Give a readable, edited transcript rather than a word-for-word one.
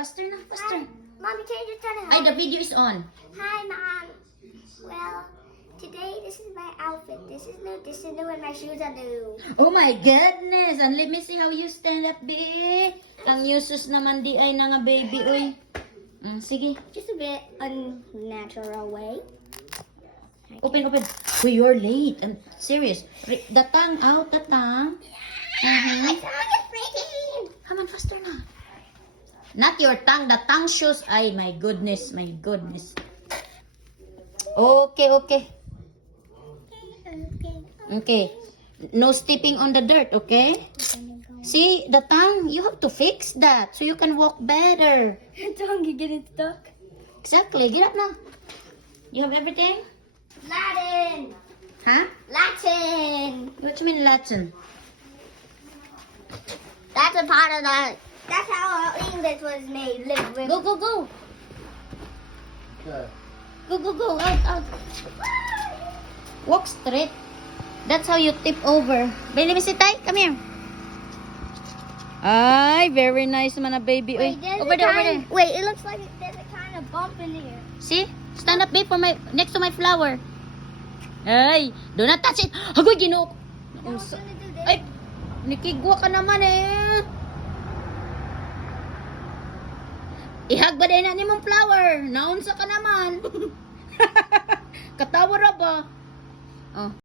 Faster na, faster. Mommy, can you just turn it Ay, on? the video is on. Hi, Mom. Well, today this is my outfit. This is new, and my shoes are new. Oh my goodness! And let me see how you stand up, babe. Ang useless naman di ay na nga, baby, uy. Sige. Just a bit unnatural way. Open, open. Uy, you're late. I'm serious. The tongue out, the tongue. My tongue is breaking. Come on, faster na. Not your tongue, the tongue shoes. Ay, my goodness, my goodness. Okay, okay. Okay. No stepping on the dirt, okay? See, the tongue, you have to fix that so you can walk better. Tongue, you getting stuck? Exactly. Get up now. You have everything? Latin. Huh? Latin. What do you mean Latin? That's a part of that. That's how English was made. Live with. Go, go, go. Okay. Go, go, go. Out, out. Walk straight. That's how you tip over. Baby, si Tay, come here. Ay, very nice man a baby. Uy, there's over a there, over kind- there. Wait, it looks like there's a kind of bump in here. See? Stand up, babe, for my next to my flower. Ay, do not touch it. Agoy, ginoo. I was gonna do this. Ay, nikigwa ka naman eh. Ihag ba din na ni mong flower? Naunsa ka naman. Katawa ra ba? Oh.